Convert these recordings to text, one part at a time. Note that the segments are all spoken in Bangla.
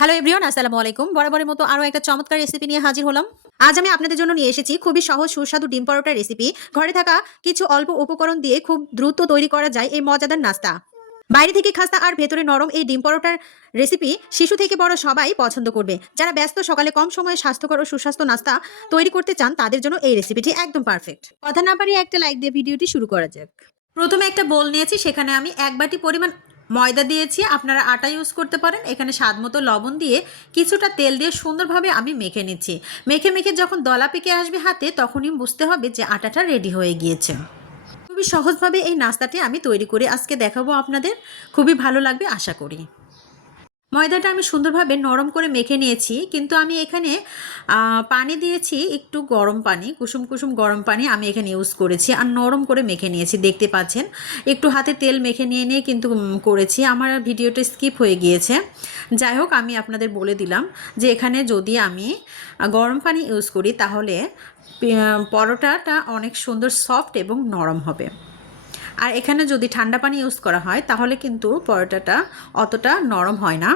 হ্যালো এভরিওয়ান, আসসালামু আলাইকুম। বরাবরের মতো আরও একটা চমৎকার রেসিপি নিয়ে হাজির হলাম। আজ আমি আপনাদের জন্য নিয়ে এসেছি খুবই সহজ সুস্বাদু ডিম পরোটা রেসিপি। ঘরে থাকা কিছু অল্প উপকরণ দিয়ে খুব দ্রুত তৈরি করা যায় এই মজাদার নাস্তা। বাইরে থেকে খাস্তা আর ভেতরে নরম এই ডিম পরোটার রেসিপি শিশু থেকে বড় সবাই পছন্দ করবে। যারা ব্যস্ত সকালে কম সময়ে স্বাস্থ্যকর ও সুস্বাস্থ্য নাস্তা তৈরি করতে চান তাদের জন্য এই রেসিপিটি একদম পারফেক্ট। কথা না পারিয়ে একটা লাইক দিয়ে ভিডিওটি শুরু করা যাক। প্রথমে একটা বোল নিয়েছি, সেখানে আমি 1 বাটি পরিমাণ ময়দা দিয়েছি। আপনারা আটা ইউজ করতে পারেন। এখানে স্বাদ মতো লবণ দিয়ে কিছুটা তেল দিয়ে সুন্দরভাবে আমি মেখে নিচ্ছি। মেখে মেখে যখন দলা পেকে আসবে হাতে, তখনই বুঝতে হবে যে আটাটা রেডি হয়ে গিয়েছে। খুবই সহজভাবে এই নাস্তাটি আমি তৈরি করে আজকে দেখাবো আপনাদের। খুবই ভালো লাগবে আশা করি। ময়দাটা আমি সুন্দরভাবে নরম করে মেখে নিয়েছি, কিন্তু আমি এখানে পানি দিয়েছি, একটু গরম পানি, কুসুম কুসুম গরম পানি আমি এখানে ইউজ করেছি আর নরম করে মেখে নিয়েছি। দেখতে পাচ্ছেন একটু হাতে তেল মেখে নিয়ে কিন্তু করেছি। আমার ভিডিওটা স্কিপ হয়ে গিয়েছে। যাই হোক, আমি আপনাদের বলে দিলাম যে এখানে যদি আমি গরম পানি ইউজ করি তাহলে পরোটাটা অনেক সুন্দর সফট এবং নরম হবে। আর এখানে যদি ঠান্ডা পানি ইউজ করা হয় তাহলে কিন্তু পরোটাটা অতটা নরম হয় না।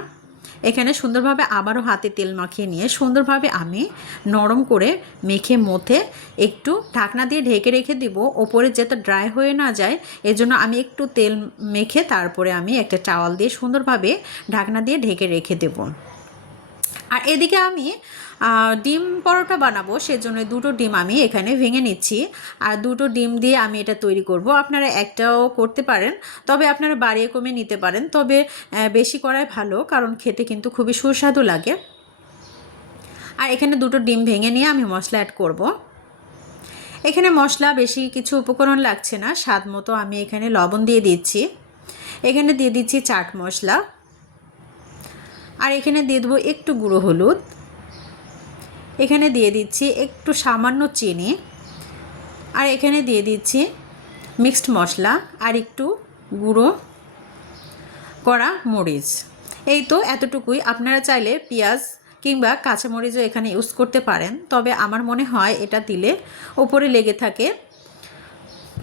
এখানে সুন্দরভাবে আবারও হাতে তেল মাখিয়ে নিয়ে সুন্দরভাবে আমি নরম করে মেখে মথে একটু ঢাকনা দিয়ে ঢেকে রেখে দিব, ওপরে যাতে ড্রাই হয়ে না যায়। এজন্য আমি একটু তেল মেখে তারপরে আমি একটা টাওয়াল দিয়ে সুন্দরভাবে ঢাকনা দিয়ে ঢেকে রেখে দেব। আর এদিকে আমি ডিম পরোটা বানাবো, সেজন্য 2টো ডিম আমি এখানে ভেঙে নিচ্ছি। আর 2টো ডিম দিয়ে আমি এটা তৈরি করব। আপনারা একটাও করতে পারেন, তবে আপনারা বাড়িয়ে কমে নিতে পারেন। তবে বেশি করাই ভালো, কারণ খেতে কিন্তু খুবই সুস্বাদু লাগে। আর এখানে 2টো ডিম ভেঙে নিয়ে আমি মশলা অ্যাড করব। এখানে মশলা বেশি কিছু উপকরণ লাগছে না, স্বাদ মতো আমি এখানে লবণ দিয়ে দিচ্ছি। এখানে দিয়ে দিচ্ছি চাট মশলা। আর এখানে দিয়ে দেবো একটু গুঁড়ো হলুদ। এখানে দিয়ে দিচ্ছি একটু সামান্য চিনি। আর এখানে দিয়ে দিচ্ছি মিক্সড মশলা আর একটু গুঁড়ো করা মরিচ। এই তো এতটুকুই। আপনারা চাইলে পেঁয়াজ কিংবা কাঁচামরিচও এখানে ইউজ করতে পারেন, তবে আমার মনে হয় এটা দিলে ওপরে লেগে থাকে,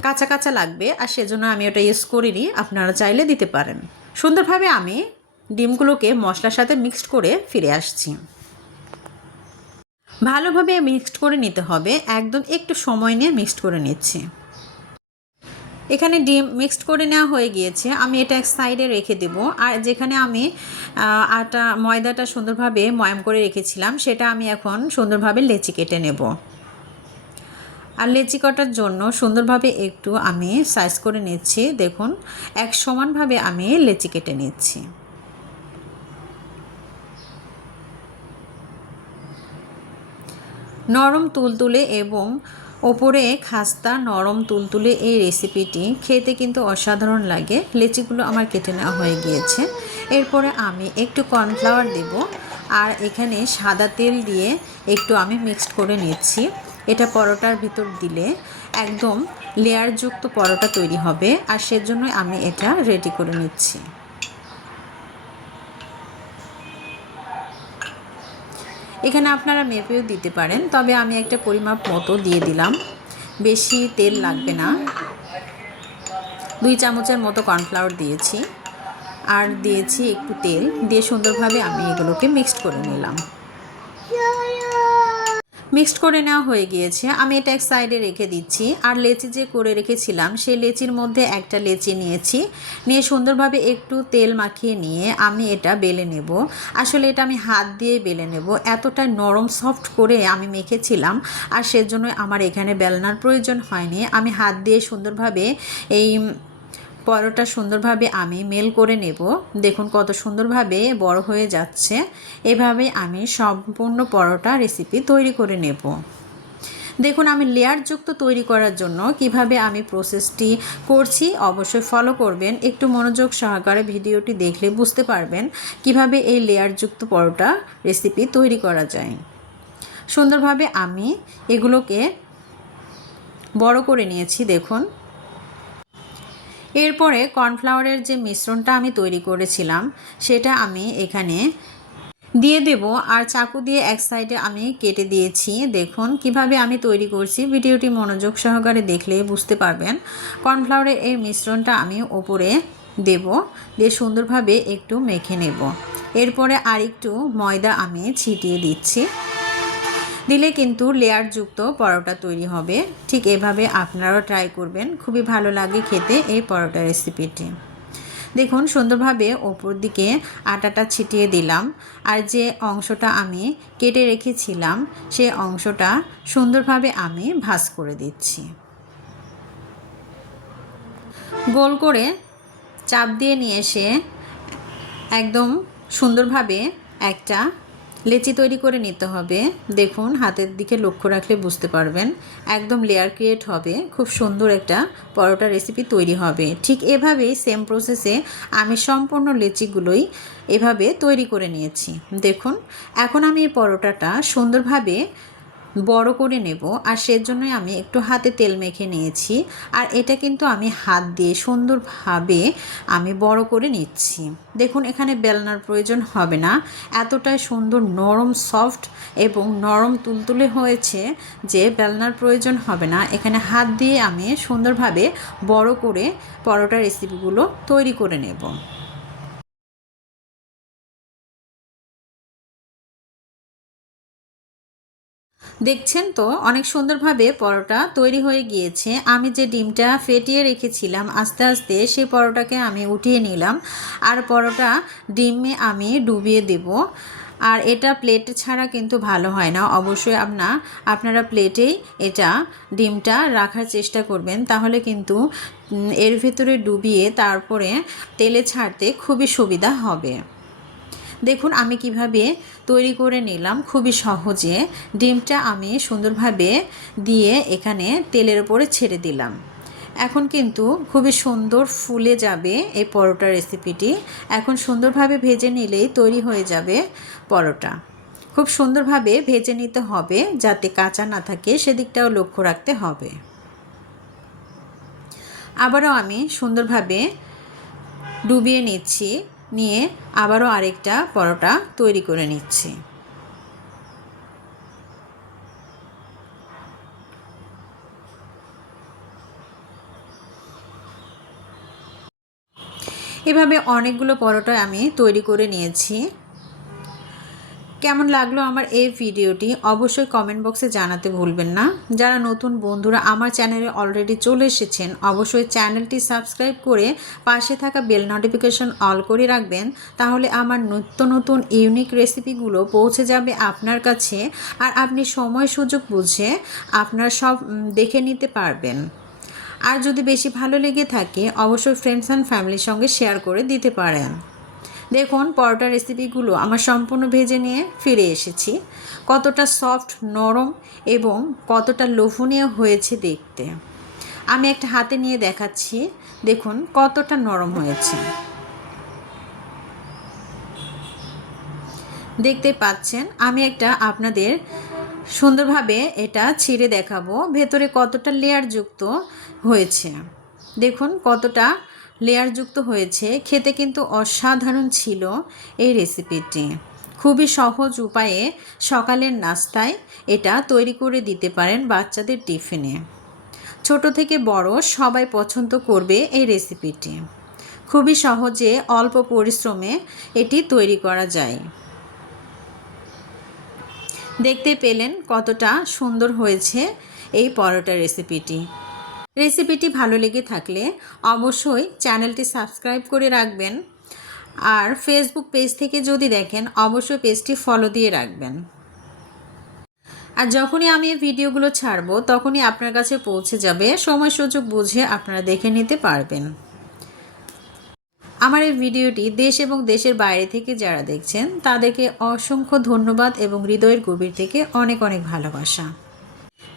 কাঁচা কাঁচা লাগবে, আর সেজন্য আমি ওটা ইউজ করিনি। আপনারা চাইলে দিতে পারেন। সুন্দরভাবে আমি ডিমগুলোকে মশলার সাথে মিক্সড করে ফিরে আসছি। ভালোভাবে মিক্সড করে নিতে হবে, একদম একটু সময় নিয়ে মিক্সড করে নিচ্ছি। এখানে ডিম মিক্সড করে নেওয়া হয়ে গিয়েছে, আমি এটা এক সাইডে রেখে দেব। আর যেখানে আমি ময়দাটা সুন্দরভাবে ময়াম করে রেখেছিলাম, সেটা আমি এখন সুন্দরভাবে লেচি কেটে নেব। আর লেচি কাটার জন্য সুন্দরভাবে একটু আমি সাইজ করে নিচ্ছি। দেখুন, এক সমানভাবে আমি লেচি কেটে নিচ্ছি। নরম তুলতুলে এবং ওপরে খাস্তা নরম তুলতুলে এই রেসিপিটি খেতে কিন্তু অসাধারণ লাগে। লেচিগুলো আমার কেটে নেওয়া হয়ে গিয়েছে। এরপরে আমি একটু কর্নফ্লাওয়ার দেব, আর এখানে সাদা তেল দিয়ে একটু আমি মিক্সড করে নিচ্ছি। এটা পরোটার ভিতর দিলে একদম লেয়ারযুক্ত পরোটা তৈরি হবে, আর সেজন্যই আমি এটা রেডি করে নিচ্ছি। এখানে আপনারা মেপেও দিতে পারেন, তবে আমি একটা পরিমাপ মতো দিয়ে দিলাম। বেশি তেল লাগবে না। 2 চামচের মতো কর্নফ্লাওয়ার দিয়েছি, আর দিয়েছি একটু তেল দিয়ে সুন্দরভাবে আমি এগুলোকে মিক্সড করে নিলাম। মিক্সড করে নেওয়া হয়ে গিয়েছে, আমি এটা এক সাইডে রেখে দিচ্ছি। আর লেচি যে করে রেখেছিলাম, সেই লেচির মধ্যে একটা লেচি নিয়েছি, নিয়ে সুন্দরভাবে একটু তেল মাখিয়ে নিয়ে আমি এটা বেলে নেব। আসলে এটা আমি হাত দিয়ে বেলে নেব, এতটা নরম সফট করে আমি মেখেছিলাম, আর সেজন্য আমার এখানে বেলনার প্রয়োজন হয়নি। আমি হাত দিয়ে সুন্দরভাবে এই পরোটা সুন্দরভাবে আমি মেল করে নেব। দেখুন কত সুন্দরভাবে বড় হয়ে যাচ্ছে। এভাবে আমি সম্পূর্ণ পরোটা রেসিপি তৈরি করে নেব। দেখুন, আমি লেয়ারযুক্ত তৈরি করার জন্য কিভাবে আমি প্রসেসটি করছি অবশ্যই ফলো করবেন। একটু মনোযোগ সহকারে ভিডিওটি দেখলে বুঝতে পারবেন কিভাবে এই লেয়ারযুক্ত পরোটা রেসিপি তৈরি করা যায়। সুন্দরভাবে আমি এগুলোকে বড় করে নিয়েছি। দেখুন, এরপরে কর্নফ্লাওয়ারের যে মিশ্রণটা আমি তৈরি করেছিলাম সেটা আমি এখানে দিয়ে দেব, আর চাকু দিয়ে এক সাইডে আমি কেটে দিয়েছি। দেখুন কিভাবে আমি তৈরি করছি, ভিডিওটি মনোযোগ সহকারে দেখলে বুঝতে পারবেন। কর্নফ্লাওয়ারের এই মিশ্রণটা আমি ওপরে দেব, দিয়ে সুন্দরভাবে একটু মেখে নেব। এরপরে আরেকটু ময়দা আমি ছিটিয়ে দিচ্ছি, দিলে কিন্তু লেয়ারযুক্ত পরোটা তৈরি হবে। ঠিক এভাবে আপনারাও ট্রাই করবেন, খুবই ভালো লাগে খেতে এই পরোটা রেসিপিটি। দেখুন সুন্দরভাবে ওপর দিকে আটাটা ছিটিয়ে দিলাম, আর যে অংশটা আমি কেটে রেখেছিলাম সেই অংশটা সুন্দরভাবে আমি ভাঁজ করে দিচ্ছি। গোল করে চাপ দিয়ে নিয়ে এসে একদম সুন্দরভাবে একটা লেচি তৈরি করে নিতে হবে। দেখুন হাতের দিকে লক্ষ্য রাখলে বুঝতে পারবেন, একদম লেয়ার ক্রিয়েট হবে, খুব সুন্দর একটা পরোটা রেসিপি তৈরি হবে। ঠিক এভাবেই সেম প্রসেসে আমি সম্পূর্ণ লেচিগুলোই এভাবে তৈরি করে নিয়েছি। দেখুন এখন আমি এই পরোটাটা সুন্দরভাবে বড় করে নেব, আর সেজন্যই আমি একটু হাতে তেল মেখে নিয়েছি। আর এটা কিন্তু আমি হাত দিয়ে সুন্দরভাবে আমি বড় করে নিচ্ছি। দেখুন এখানে বেলনার প্রয়োজন হবে না, এতটাই সুন্দর নরম সফট এবং নরম তুলতুলে হয়েছে যে বেলনার প্রয়োজন হবে না। এখানে হাত দিয়ে আমি সুন্দরভাবে বড় করে পরোটা রেসিপিগুলো তৈরি করে নেব। দেখছেন তো অনেক সুন্দরভাবে পরোটা তৈরি হয়ে গিয়েছে। আমি যে ডিমটা ফেটিয়ে রেখেছিলাম আস্তে আস্তে সেই পরোটাকে আমি উঠিয়ে নিলাম, আর পরোটা ডিমে আমি ডুবিয়ে দেব। আর এটা প্লেট ছাড়া কিন্তু ভালো হয় না, অবশ্যই আপনারা প্লেটেই এটা ডিমটা রাখার চেষ্টা করবেন, তাহলে কিন্তু এর ভেতরে ডুবিয়ে তারপরে তেলে ছাড়তে খুবই সুবিধা হবে। দেখুন আমি কিভাবে তৈরি করে নিলাম খুবই সহজে। ডিমটা আমি সুন্দরভাবে দিয়ে এখানে তেলের উপরে ছেড়ে দিলাম। এখন কিন্তু খুবই সুন্দর ফুলে যাবে এই পরোটা রেসিপিটি। এখন সুন্দরভাবে ভেজে নিলেই তৈরি হয়ে যাবে পরোটা। খুব সুন্দরভাবে ভেজে নিতে হবে যাতে কাঁচা না থাকে, সেদিকটাও লক্ষ্য রাখতে হবে। আবারও আমি সুন্দরভাবে ডুবিয়ে নিচ্ছি, নিয়ে আবারও আরেকটা পরোটা তৈরি করে নিচ্ছি। এভাবে অনেকগুলো পরোটা আমি তৈরি করে নিয়েছি। কেমন লাগলো আমার এই ভিডিওটি অবশ্যই কমেন্ট বক্সে জানাতে ভুলবেন না। যারা নতুন বন্ধুরা আমার চ্যানেলে অলরেডি চলে এসেছেন অবশ্যই চ্যানেলটি সাবস্ক্রাইব করে পাশে থাকা বেল নোটিফিকেশন অল করে রাখবেন, তাহলে আমার নিত্য নতুন ইউনিক রেসিপিগুলো পৌঁছে যাবে আপনার কাছে, আর আপনি সময় সুযোগ বুঝে আপনার সব দেখে নিতে পারবেন। আর যদি বেশি ভালো লেগে থাকে অবশ্যই ফ্রেন্ডস অ্যান্ড ফ্যামিলির সঙ্গে শেয়ার করে দিতে পারেন। দেখুন পরোটা রেসিপিগুলো আমার সম্পূর্ণ ভেজে নিয়ে ফিরে এসেছি। কতটা সফট নরম এবং কতটা লোভনীয় হয়েছে দেখতে। আমি একটা হাতে নিয়ে দেখাচ্ছি, দেখুন কতটা নরম হয়েছে। দেখতে পাচ্ছেন আমি একটা আপনাদের সুন্দরভাবে এটা ছিঁড়ে দেখাবো ভেতরে কতটা লেয়ারযুক্ত হয়েছে। দেখুন কতটা লেয়ারযুক্ত হয়েছে, খেতে কিন্তু অসাধারণ ছিল এই রেসিপিটি। খুবই সহজ উপায়ে সকালের নাস্তায় এটা তৈরি করে দিতে পারেন বাচ্চাদের টিফিনে। ছোট থেকে বড় সবাই পছন্দ করবে এই রেসিপিটি। খুবই সহজে অল্প পরিশ্রমে এটি তৈরি করা যায়। দেখতে পেলেন কতটা সুন্দর হয়েছে এই পরোটা রেসিপিটি ভালো লেগে থাকলে অবশ্যই চ্যানেলটি সাবস্ক্রাইব করে রাখবেন, আর ফেসবুক পেজ থেকে যদি দেখেন অবশ্যই পেজটি ফলো দিয়ে রাখবেন। আর যখনই আমি এই ভিডিওগুলো ছাড়বো তখনই আপনার কাছে পৌঁছে যাবে, সময় সুযোগ বুঝে আপনারা দেখে নিতে পারবেন। আমার এই ভিডিওটি দেশ এবং দেশের বাইরে থেকে যারা দেখছেন তাদেরকে অসংখ্য ধন্যবাদ এবং হৃদয়ের গভীর থেকে অনেক অনেক ভালোবাসা।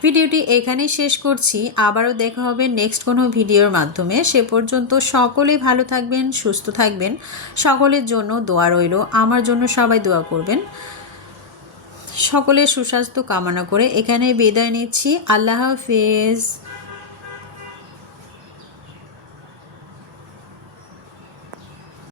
ভিডিওটি এখানেই শেষ করছি, আবারও দেখা হবে নেক্সট কোনো ভিডিওর মাধ্যমে। সে পর্যন্ত সকলেই ভালো থাকবেন, সুস্থ থাকবেন। সকলের জন্য দোয়া রইল, আমার জন্য সবাই দোয়া করবেন। সকলের সুস্বাস্থ্য কামনা করে এখানে বিদায় নিচ্ছি। আল্লাহ হাফেজ।